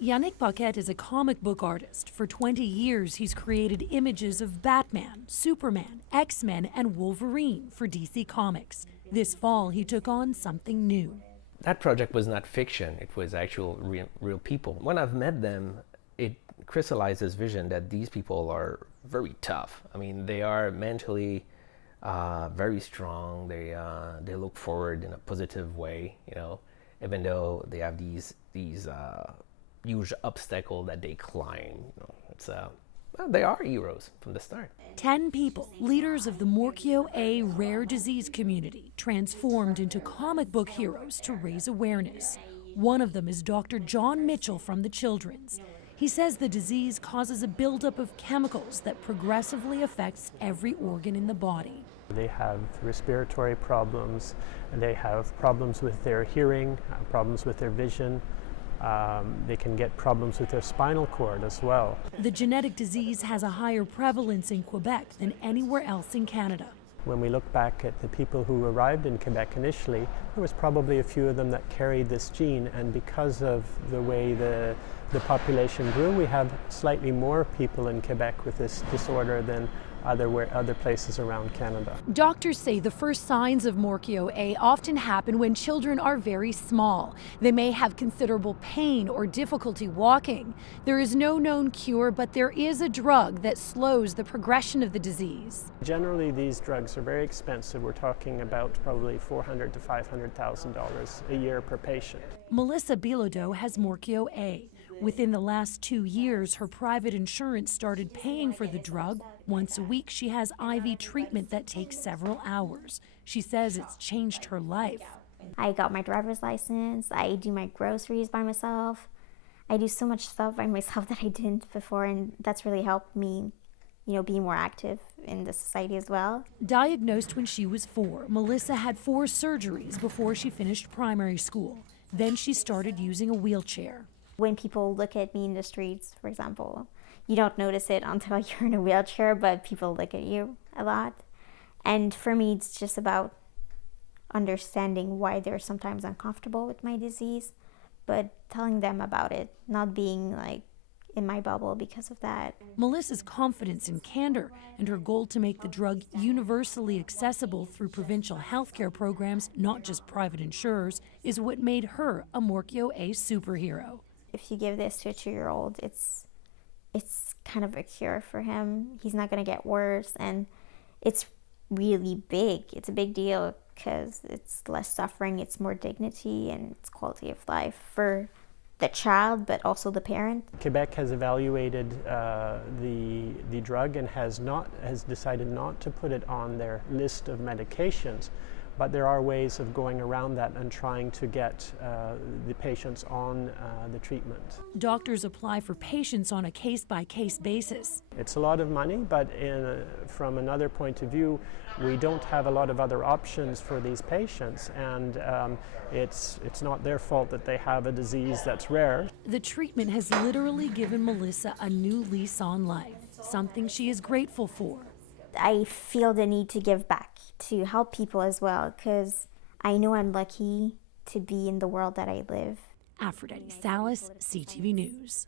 Yannick Paquette is a comic book artist. For 20 years, he's created images of Batman, Superman, X-Men, and Wolverine for DC Comics. This fall, he took on something new. That project was not fiction, it was actual real people. When I've met them, it crystallized this vision that these people are very tough. I mean, they are mentally very strong. They look forward in a positive way, you know, even though they have these huge obstacle that they climb. You know, well, they are heroes from the start. 10 people, leaders of the Morquio A rare disease community, transformed into comic book heroes to raise awareness. One of them is Dr. John Mitchell from the Children's. He says the disease causes a buildup of chemicals that progressively affects every organ in the body. They have respiratory problems, and they have problems with their hearing, problems with their vision. They can get problems with their spinal cord as well. The genetic disease has a higher prevalence in Quebec than anywhere else in Canada. When we look back at the people who arrived in Quebec initially, there was probably a few of them that carried this gene, and because of the way the population grew, we have slightly more people in Quebec with this disorder than other places around Canada. Doctors say the first signs of Morquio A often happen when children are very small. They may have considerable pain or difficulty walking. There is no known cure, but there is a drug that slows the progression of the disease. Generally, these drugs are very expensive. We're talking about probably $400,000 to $500,000 a year per patient. Melissa Bilodeau has Morquio A. Within the last 2 years, her private insurance started paying for the drug. Once a week, she has IV treatment that takes several hours. She says it's changed her life. I got my driver's license. I do my groceries by myself. I do so much stuff by myself that I didn't before, and that's really helped me, you know, be more active in the society as well. Diagnosed when she was 4, Melissa had 4 surgeries before she finished primary school. Then she started using a wheelchair. When people look at me in the streets, for example, you don't notice it until you're in a wheelchair, but people look at you a lot. And for me, it's just about understanding why they're sometimes uncomfortable with my disease, but telling them about it, not being like in my bubble because of that. Melissa's confidence and candor and her goal to make the drug universally accessible through provincial healthcare programs, not just private insurers, is what made her a Morquio A superhero. If you give this to a 2-year-old, it's kind of a cure for him. He's not going to get worse, and it's really big. It's a big deal because it's less suffering, it's more dignity, and it's quality of life for the child, but also the parent. Quebec has evaluated the drug and has decided not to put it on their list of medications. But there are ways of going around that and trying to get the patients on the treatment. Doctors apply for patients on a case-by-case basis. It's a lot of money, but from another point of view, we don't have a lot of other options for these patients, and it's not their fault that they have a disease that's rare. The treatment has literally given Melissa a new lease on life, something she is grateful for. I feel the need to give back, to help people as well, because I know I'm lucky to be in the world that I live. Aphrodite Salas, CTV News.